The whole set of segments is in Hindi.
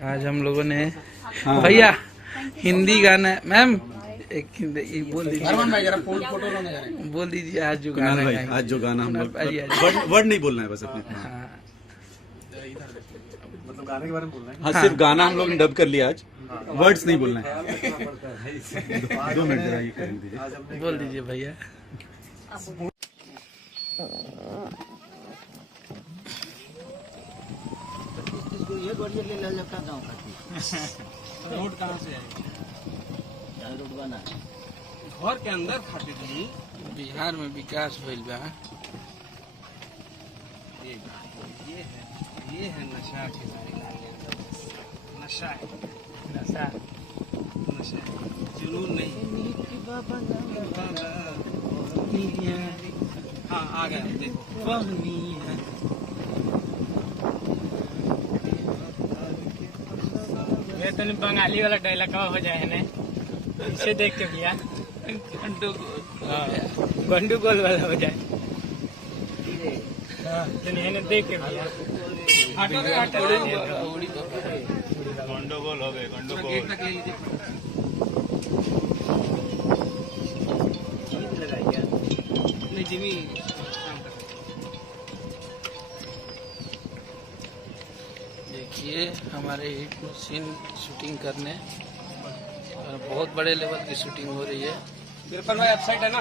आज हम लोगों ने भैया हिंदी गाना मैम एक बोल दीजिए बोल दीजिए आज जो गाना भाई आज जो गाना हम लोग वर्ड नहीं बोलना है बस अपने मतलब गाने के बारे में बोलना है। हाँ सिर्फ गाना हम लोग ने डब कर लिया आज वर्ड्स नहीं बोलना है। 2 मिनट जरा ये कर दीजिए बोल दीजिए भैया। ये बढ़िया ले लो का गांव का रोड कहाँ से है? रोड बना घर के अंदर खाती थी। बिहार में विकास भइल बा। ये है नशा के नशा नशा नशा जुनून नहीं। हाँ आ गया देखो ये तो बंगाली वाला डायलॉग हो जाए ना इसे देख के भैया गंडूगोल वाला हो जाए देख के भैया गंडोगोल हो गए गंडोगोल। देखिए हमारे हिट मशीन शूटिंग करने और बहुत बड़े लेवल की शूटिंग हो रही है। बिरफल भाई अपसाइड है ना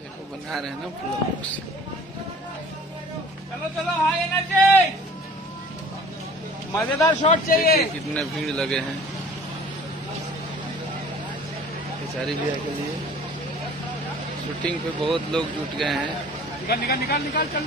देखो बना रहे हैं ना ब्लॉग्स। चलो चलो हाई एनर्जी मजेदार शॉट चाहिए। कितने भीड़ लगे हैं बेचारी भैया के लिए। शूटिंग पे बहुत लोग जुट गए हैं। निकाल निकाल निकाल निकाल चल